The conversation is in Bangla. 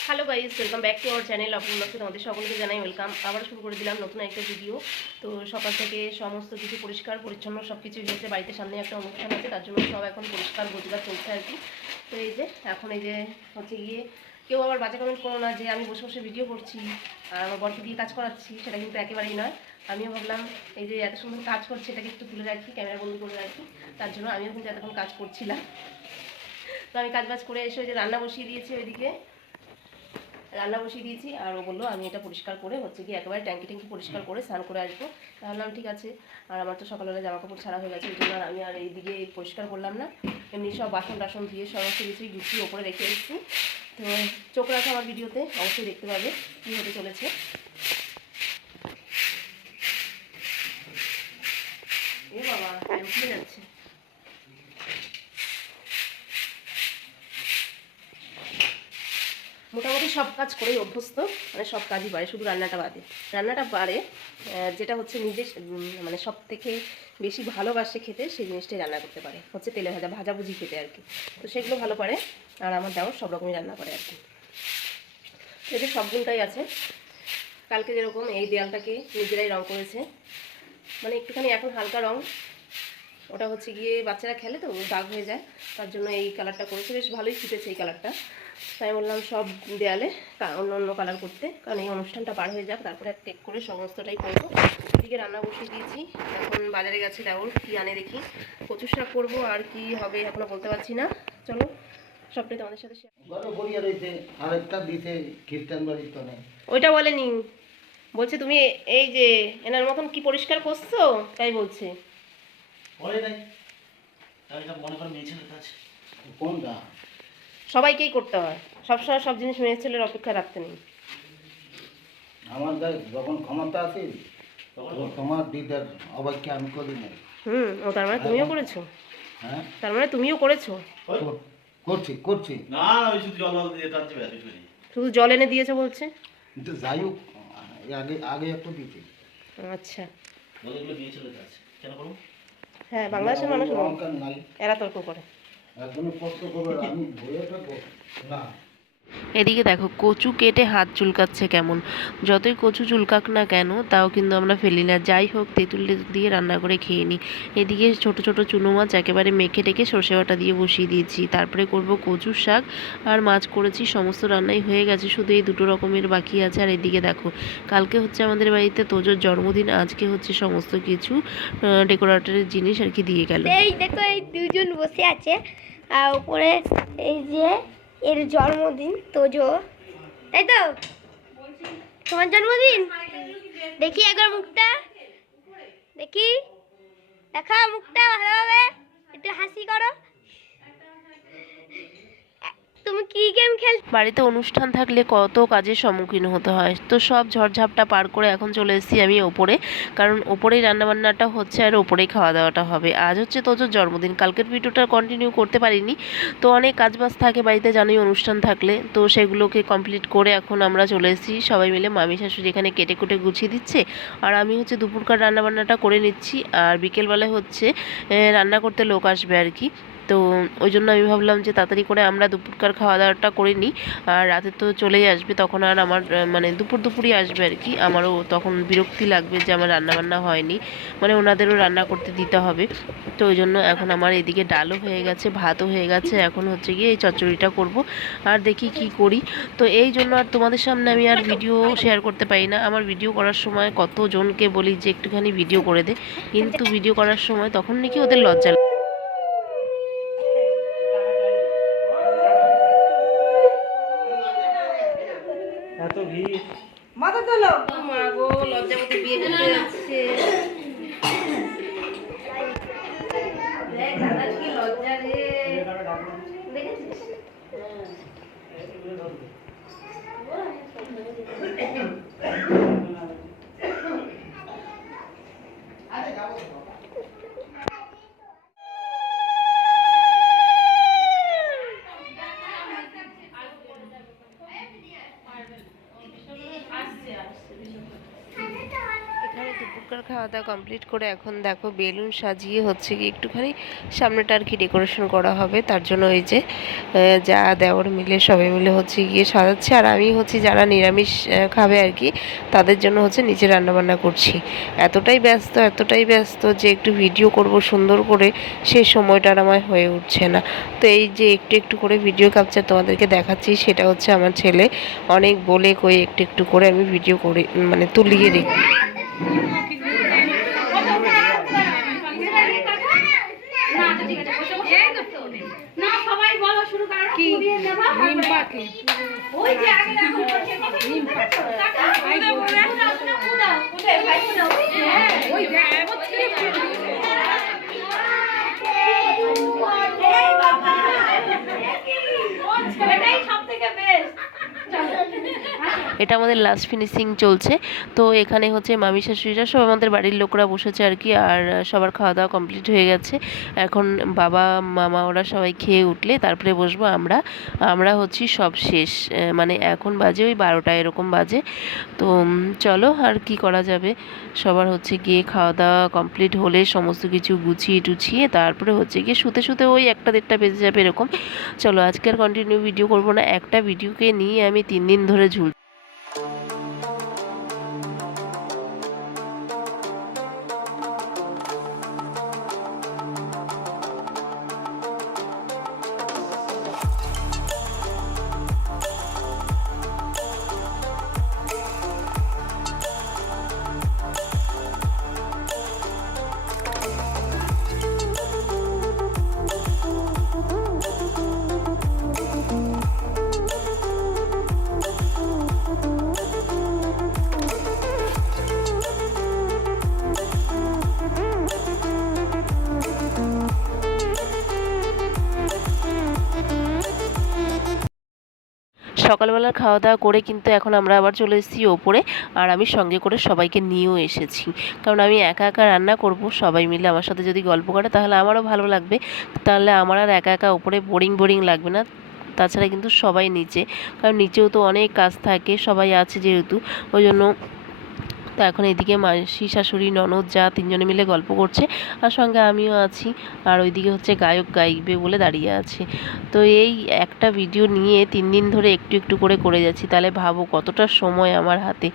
Hello guys, welcome back to our channel. আপনাদের তোমাদের সকলকে জানাই ওয়েলকাম। আবার শুরু করে দিলাম নতুন একটা ভিডিও। তো সকাল থেকে সমস্ত কিছু পরিষ্কার পরিচ্ছন্ন সব কিছু হয়েছে। বাড়িতে সামনে একটা অনুষ্ঠান আছে, তার জন্য সব এখন পরিষ্কার গোছগাছ চলছে আর কি। তো এই যে এখন এই যে হচ্ছে গিয়ে কেউ আবার বাজে কমেন্ট করো না যে আমি বসে বসে ভিডিও করছি আর আমার বরকে দিয়ে কাজ করাচ্ছি, সেটা কিন্তু একেবারেই নয়। আমিও ভাবলাম এই যে এত সুন্দর কাজ করছে এটাকে একটু তুলে রাখি, ক্যামেরা বন্ধ করে রাখি। তার জন্য আমিও কিন্তু এতক্ষণ কাজ করছিলাম। তো আমি কাজ বাজ করে এসে ওই যে রান্না বসিয়ে দিয়েছি, ওইদিকে রান্না বসিয়ে দিয়েছি। আর ও বললো আমি এটা পরিষ্কার করে হচ্ছে কি একেবারে ট্যাঙ্কি ট্যাঙ্কি পরিষ্কার করে স্নান করে আসবো। তাহলে ঠিক আছে। আর আমার তো সকালবেলা জামা কাপড় ছাড়া হয়ে গেছে, ওই জন্য আমি আর এইদিকে পরিষ্কার করলাম না। এমনি সব বাসন টাসন ধুয়ে সমস্ত কিছুই গুছিয়ে ওপরে রেখে এসেছি। তো চোখ রাখো আমার ভিডিওতে, অবশ্যই দেখতে পাবে কী হতে চলেছে। এ বাবা টাইম ফুলে যাচ্ছে। মোটামুটি সব কাজ করেই অভ্যস্ত, মানে সব কাজই পারে, শুধু রান্নাটা বাদে। রান্নাটা পারে, যেটা হচ্ছে নিজে মানে সব থেকে বেশি ভালোবাসে খেতে, সেই জিনিসটাই রান্না করতে পারে, হচ্ছে তেলে ভাজা ভাজাভুজি খেতে আর কি। তো সেগুলো ভালো পারে। আর আমার দেওয়ার সব রকমই রান্না করে আর কি। এদের সব গুণটাই আছে। কালকে যেরকম এই দেয়ালটাকে নিজেরাই রং করেছে, মানে একটুখানি এখন হালকা রং, ওটা হচ্ছে গিয়ে বাচ্চারা খেলে তো দাগ হয়ে যায়, তার জন্য এই কালারটা করেছে। বেশ ভালোই ফুটেছে এই কালারটা। তাই বললাম সব দেয়ালে অন্য অন্য কালার করতে, কারণ এই অনুষ্ঠানটা পার হয়ে যাক, তারপরে এক টেক করে সমস্তটাই করবো। এদিকে রান্না বসিয়ে দিয়েছি। এখন বাজারে গেছে দেওর, কী আনে দেখি। কচু শাক করবো, আর কি হবে এখনো বলতে পারছি না। চলো সবটাই তোমাদের সাথে ওইটা বলেনি, বলছে তুমি এই যে এনার মতন কি পরিষ্কার করছো, তাই বলছে। সবাইকেই করতে হয়, সবসময় সব জিনিস মেয়ে ছেলের অপেক্ষা রাখতে নেই। আমার যখন ক্ষমতা আছে তোমার দিদার অবাক্য আমি করি না। ও তার মানে তুমিও করেছো? হ্যাঁ, তার মানে তুমিও করেছো? করছি করছি। না ওই শুধু জল দিয়ে টানছে ব্যাস। শুধু জল এনে দিয়েছে বলছে। কিন্তু যাই হোক, আগে আগে একটু দিতে। আচ্ছা, জলগুলো দিয়ে চলে যাচ্ছে কেন করুন? হ্যাঁ বাংলাদেশের মানুষ নাই, এরা তর্ক করে। একজনে কষ্ট করবে, আমি ভয়ে থাকবো না। এদিকে দেখো কচু কেটে হাত চুলকাচ্ছে কেমন। যতই কচু চুলকাক না কেন তাও কিন্তু আমরা ফেলি না, যাই হোক তেঁতুল দিয়ে রান্না করে খেয়ে নিই। এদিকে ছোট ছোট চুনো মাছ একেবারে মেখে টেকে সর্ষে বাটা দিয়ে বসিয়ে দিয়েছি। তারপরে করব কচুর শাক আর মাছ করেছি, সমস্ত রান্নাই হয়ে গেছে, শুধু এই দুটো রকমের বাকি আছে। আর এদিকে দেখো কালকে হচ্ছে আমাদের বাড়িতে তোজোর জন্মদিন, আজকে হচ্ছে সমস্ত কিছু ডেকোরেটরের জিনিস আর কি দিয়ে গেল। এই দেখো এই দুজন বসে আছে, আর উপরে এই যে এর জন্মদিন তোজো, তাই তো? তোমার জন্মদিন দেখি একবার মুখটা, দেখি দেখা মুখটা ভালোভাবে, একটু হাসি করো। তুমি কি গেম খেল? বাড়িতে অনুষ্ঠান থাকলে কত কাজের সম্মুখীন হতে হয়, তো সব ঝড়ঝাপটা পার করে এখন চলে এসেছি আমি ওপরে, কারণ ওপরেই রান্নাবান্নাটা হচ্ছে আর ওপরেই খাওয়া দাওয়াটা হবে। আজ হচ্ছে তোজোর জন্মদিন, কালকের ভিডিওটা কন্টিনিউ করতে পারিনি, তো অনেক কাজবাজ থাকে বাড়িতে জানোই অনুষ্ঠান থাকলে, তো সেগুলোকে কমপ্লিট করে এখন আমরা চলে এসেছি সবাই মিলে। মামি শাশুড়ি এখানে কেটে কুটে গুছিয়ে দিচ্ছে, আর আমি হচ্ছে দুপুরকার রান্নাবান্নাটা করে নিচ্ছি। আর বিকেলবেলায় হচ্ছে রান্না করতে লোক আসবে আর কি, তো ওই জন্য আমি ভাবলাম যে তাড়াতাড়ি করে আমরা দুপুরকার খাওয়া দাওয়াটা করে নিই। আর রাতে তো চলেই আসবে, তখন আর আমার মানে দুপুরই আসবে আর কি, আমারও তখন বিরক্তি লাগবে যে আমার রান্নাবান্না হয়নি, মানে ওনাদেরও রান্না করতে দিতে হবে। তো ওই জন্য এখন আমার এদিকে ডালও হয়ে গেছে, ভাতও হয়ে গেছে, এখন হচ্ছে গিয়ে এই চচ্চড়িটা করব। আর দেখি কি করি। তো এই জন্য আর তোমাদের সামনে আমি আর ভিডিও শেয়ার করতে পারি না। আমার ভিডিও করার সময় কতজনকে বলি যে একটুখানি ভিডিও করে দে, কিন্তু ভিডিও করার সময় তখন নাকি ওদের লজ্জা লাগে। এত ভিড়, মাথা তোলো। মা গো লজ্জাবতী বিয়ে করতে যাচ্ছে। দেখ দাদা কি লজ্জা রে, দেখেছিস? এখানে প্রকার খাওয়া দাওয়া কমপ্লিট করে এখন দেখো বেলুন সাজিয়ে হচ্ছে কি একটুখানি সামনেটা আর কি ডেকোরেশন করা হবে, তার জন্য এই যে যা দেওর মিলে সবাই মিলে হচ্ছে গিয়ে সাজাচ্ছে। আর আমি হচ্ছে যারা নিরামিষ খাবে আর কি তাদের জন্য হচ্ছে নিচে রান্নাবান্না করছি। এতটাই ব্যস্ত যে একটু ভিডিও করব সুন্দর করে সেই সময়টা আর আমার হয়ে উঠছে না। তো এই যে একটু একটু করে ভিডিও ক্যাপচার তোমাদেরকে দেখাচ্ছি, সেটা হচ্ছে আমার ছেলে অনেক বলে কই একটু একটু করে আমি ভিডিও করে মানে তুলিয়ে রেখে। এটা আমাদের লাস্ট ফিনিশিং চলছে। তো এখানে হচ্ছে মামি শাশুড়িরা সব আমাদের বাড়ির লোকরা বসেছে আর কি, আর সবার খাওয়া দাওয়া কমপ্লিট হয়ে গেছে। এখন বাবা মামা ওরা সবাই খেয়ে উঠলে তারপরে বসবো আমরা। আমরা হচ্ছি সব শেষ, মানে এখন বাজে ওই 12টা এরকম বাজে। তো চলো আর কি করা যাবে, সবার হচ্ছে গিয়ে খাওয়া দাওয়া কমপ্লিট হলে সমস্ত কিছু গুছিয়ে টুছিয়ে তারপরে হচ্ছে গিয়ে শুতে শুতে ওই 1টা-1:30টা বেজে যাবে এরকম। চলো আজকে আর কন্টিনিউ ভিডিও করবো না, একটা ভিডিওকে নিয়ে আমি 3 দিন ধরে ঝুল। সকালবেলার খাওয়া দাওয়া করে কিন্তু এখন আমরা আবার চলে এসেছি ওপরে, আর আমি সঙ্গে করে সবাইকে নিয়েও এসেছি। কারণ আমি একা একা রান্না করব, সবাই মিলে আমার সাথে যদি গল্প করে তাহলে আমারও ভালো লাগবে, তাহলে আমার আর একা একা ওপরে বোরিং লাগবে না। তাছাড়া কিন্তু সবাই নিচে, কারণ নিচেও তো অনেক কাজ থাকে, সবাই আছে যেহেতু, ওই জন্য। তো এখন এদিকে মাসি শাশুড়ি ননদ যা 3জনে মিলে গল্প করছে, আর সঙ্গে আমিও আছি, আর ওইদিকে হচ্ছে গায়ক গাইবে বলে দাঁড়িয়ে আছে। তো এই একটা ভিডিও নিয়ে 3 দিন ধরে একটু একটু করে যাচ্ছি, তাহলে ভাবো কতটা সময় আমার হাতে।